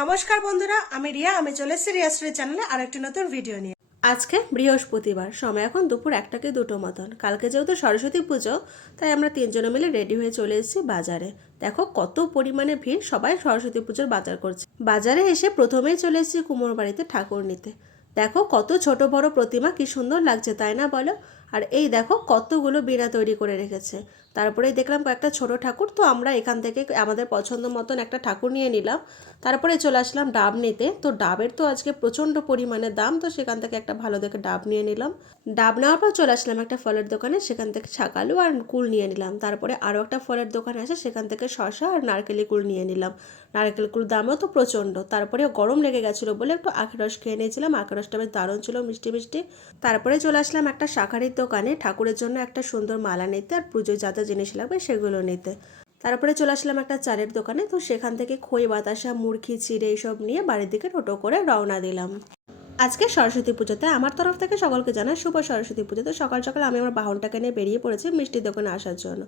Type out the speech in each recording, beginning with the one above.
নমস্কার বন্ধুরা, আমি রিয়া, আমি চলে এসেছি রিয়াশ্রী চ্যানেলে আরেকটি নতুন ভিডিও নিয়ে। আজকে বৃহস্পতিবার, সময় এখন দুপুর একটা কি দুটো মতন। কালকে যেহেতু সরস্বতী পুজো, তাই আমরা তিনজনে মিলে রেডি হয়ে চলে এসেছি বাজারে। দেখো কত পরিমাণে ভিড় সবাই সরস্বতী পুজোর বাজার করছে। বাজারে এসে প্রথমেই চলে এসেছি কুমোর বাড়িতে ঠাকুর নিতে। দেখো কত ছোট বড় প্রতিমা, কি সুন্দর লাগছে, তাই না বলো? আর এই দেখো কতগুলো বিনা তৈরি করে রেখেছে। তারপরে দেখলাম কয়েকটা ছোট ঠাকুর, তো আমরা এখান থেকে আমাদের পছন্দ মতন একটা ঠাকুর নিয়ে নিলাম। তারপরে চলে আসলাম ডাব নিতে। তো ডাবের তো আজকে প্রচণ্ড পরিমাণে দাম, তো সেখান থেকে একটা ভালো দেখে ডাব নিয়ে নিলাম। ডাব নেওয়ার পর চলে আসলাম একটা ফলের দোকানে, সেখান থেকে ছাকালু আর কুল নিয়ে নিলাম। তারপরে আরও একটা ফলের দোকানে আছে সেখান থেকে শশা আর নারকেলি কুল নিয়ে নিলাম। নারকেল কুল দামও তো প্রচণ্ড। তারপরে গরম লেগে গেছিল বলে একটু আখের রস খেয়ে নিয়েছিলাম। আখের রসটা বেশ দারুণ ছিল, মিষ্টি মিষ্টি। তারপরে চলে আসলাম একটা শাখারির দোকানে ঠাকুরের জন্য একটা সুন্দর মালা নিতে আর পুজোয় যা যা জিনিস লাগবে সেগুলো নিতে। তারপরে চলে আসলাম একটা চালের দোকানে, তো সেখান থেকে খই, বাতাসা, মুরগি, চিড়ে, এইসব নিয়ে বাড়ির দিকে টোটো করে রওনা দিলাম। আজকে সরস্বতী পুজোতে আমার তরফ থেকে সকলকে জানাই শুভ সরস্বতী পুজোতে সকাল সকাল আমি আমার বাহনটাকে নিয়ে বেরিয়ে পড়েছি মিষ্টির দোকানে আসার জন্য।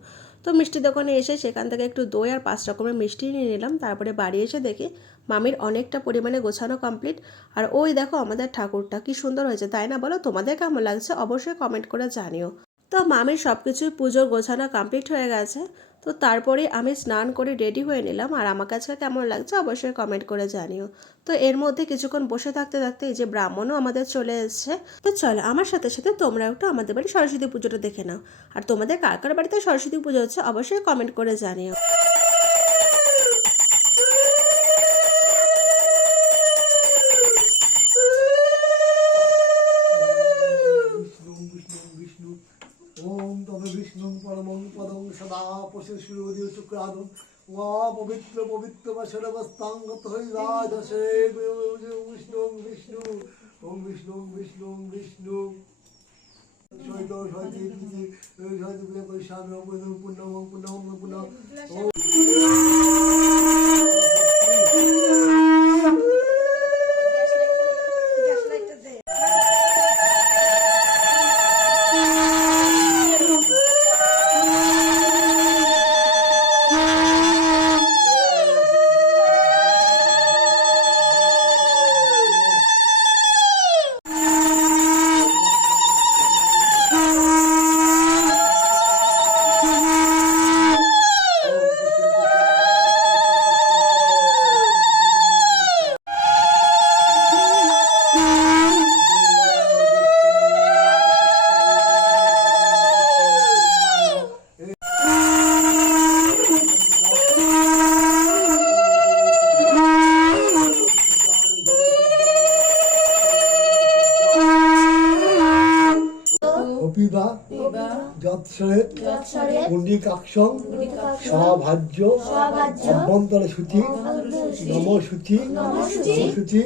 তো মিষ্টির দোকানে এসে সেখান থেকে একটু দই আর পাঁচ রকমের মিষ্টি নিয়ে নিলাম। তারপরে বাড়ি এসে দেখি মামির অনেকটা পরিমাণে গোছানো কমপ্লিট আর ওই দেখো আমাদের ঠাকুরটা কি সুন্দর হয়েছে, তাই না বলো? তোমাদের কেমন লাগছে অবশ্যই কমেন্ট করে জানিও। তো মামির সব কিছুই পুজোর গোছানো কমপ্লিট হয়ে গেছে। তো তারপরে আমি স্নান করে রেডি হয়ে নিলাম। আর আমার কাছে কেমন লাগছে অবশ্যই কমেন্ট করে জানিও। তো এর মধ্যে কিছুক্ষণ বসে থাকতে থাকতে এই যে ব্রাহ্মণও আমাদের চলে এসছে। তো চলো আমার সাথে সাথে তোমরা একটু আমাদের বাড়ি সরস্বতী পুজোটা দেখে নাও। আর তোমাদের কার কার বাড়িতে সরস্বতী পুজো হচ্ছে অবশ্যই কমেন্ট করে জানিও বিষ্ণু বিষ্ণু বিষ্ণু ওম তবে বিষ্ণু পরমং পদং সদা পশু সূর্য শুক্রাদম। মা পবিত্র পবিত্র বসরবস্তাঙ্গত হইরাজসে বিষ্ণু বিষ্ণু ওম বিষ্ণু বিষ্ণু বিষ্ণু শৈতি শৈতি পরিষ্কার পুণ্য পুণ্য অপিবা যৎসরে পুণ্ডিকাক্ষং সভাজ্য অভ্যন্তরে সূচি নম সূচি নম সূচি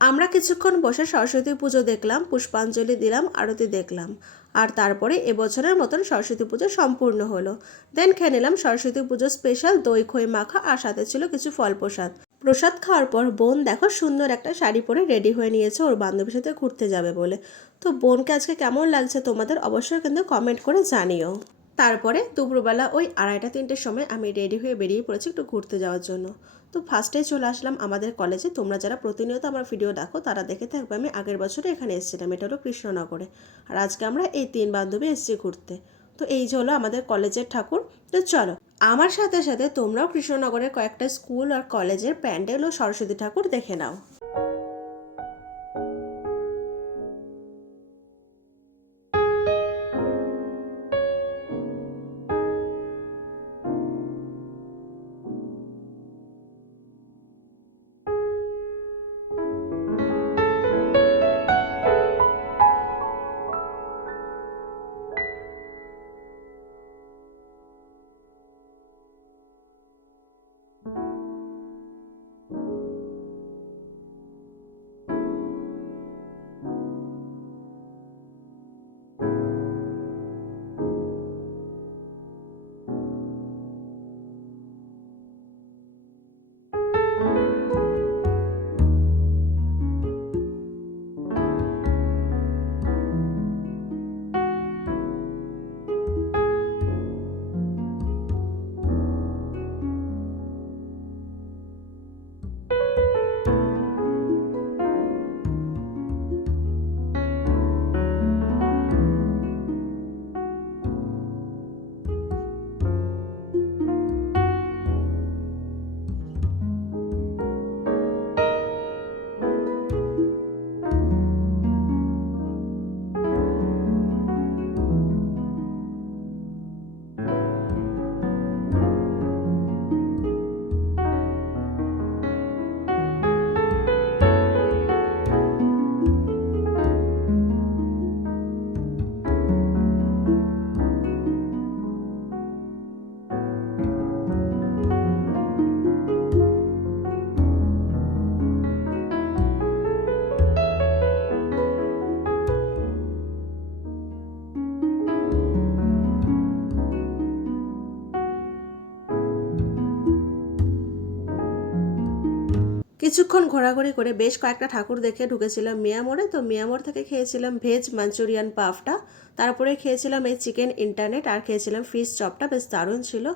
আমরা কিছুক্ষণ বসে সরস্বতী পুজো দেখলাম, পুষ্পাঞ্জলি দিলাম, আরতি দেখলাম। আর তারপরে এবছরের মতন সরস্বতী পুজো সম্পূর্ণ হলো। দেন খেয়ে নিলাম সরস্বতী পুজো স্পেশাল দই, খই, মাখা, আর সাথে ছিল কিছু ফল প্রসাদ। প্রসাদ খাওয়ার পর বোন দেখো সুন্দর একটা শাড়ি পরে রেডি হয়ে নিয়েছে, ওর বান্ধবীর সাথে ঘুরতে যাবে বলে। তো বোনকে আজকে কেমন লাগছে তোমাদের অবশ্যই কিন্তু কমেন্ট করে জানিও। তারপরে দুপুরবেলা ওই আড়াইটা, তিনটের সময় আমি রেডি হয়ে বেরিয়ে পড়েছি একটু ঘুরতে যাওয়ার জন্য। তো ফার্স্টে চলে আসলাম আমাদের কলেজে তোমরা যারা প্রতিনিয়ত আমার ভিডিও দেখো, তারা দেখে থাকবে আমি আগের বছরে এখানে এসেছিলাম। এটা হলো কৃষ্ণনগরে। আর আজকে আমরা এই তিন বান্ধবী এসেছি ঘুরতে। তো এই যে হলো আমাদের কলেজের ঠাকুর। তো চলো, আমার সাথে সাথে তোমরাও কৃষ্ণনগরের কয়েকটা স্কুল আর কলেজের প্যান্ডেল ও সরস্বতী ঠাকুর দেখে নাও। কিছুক্ষণ ঘোরাঘুরি করে বেশ কয়েকটা ঠাকুর দেখে ঢুকেছিলাম মিয়ামোড়ে তো মিয়ামোড় থেকে খেয়েছিলাম ভেজ মাঞ্চুরিয়ান পাফটা। তারপরে খেয়েছিলাম এই চিকেন ইন্টারনেট আর খেয়েছিলাম ফিশ চপটা, বেশ দারুণ ছিল।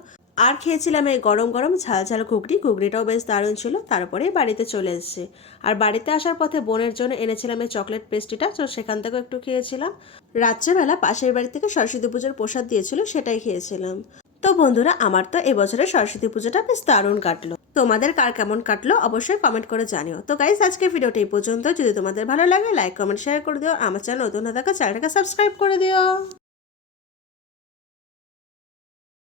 আর খেয়েছিলাম এই গরম গরম ঝাল ঝাল ঘুগনি, ঘুগনিটাও বেশ দারুণ ছিল। তারপরে বাড়িতে চলে এসেছি। আর বাড়িতে আসার পথে বোনের জন্য এনেছিলাম এই চকলেট পেস্ট্রিটা তো সেখান থেকেও একটু খেয়েছিলাম। রাত্রেবেলা পাশের বাড়ি থেকে সরস্বতী পুজোর প্রসাদ দিয়েছিল, সেটাই খেয়েছিলাম। তো বন্ধুরা, আমার তো এবছরের সরস্বতী পুজোটা বেশ দারুণ কাটলো। তোমাদের কার কেমন কাটলো অবশ্যই কমেন্ট করে জানিও। তো গাইজ আজকে ভিডিওটি এই পর্যন্ত। যদি তোমাদের ভালো লাগে লাইক কমেন্ট শেয়ার করে দিও। আমার চ্যানেল নতুন হয়ে থাকা চ্যানেলটাকে সাবস্ক্রাইব করে দিও।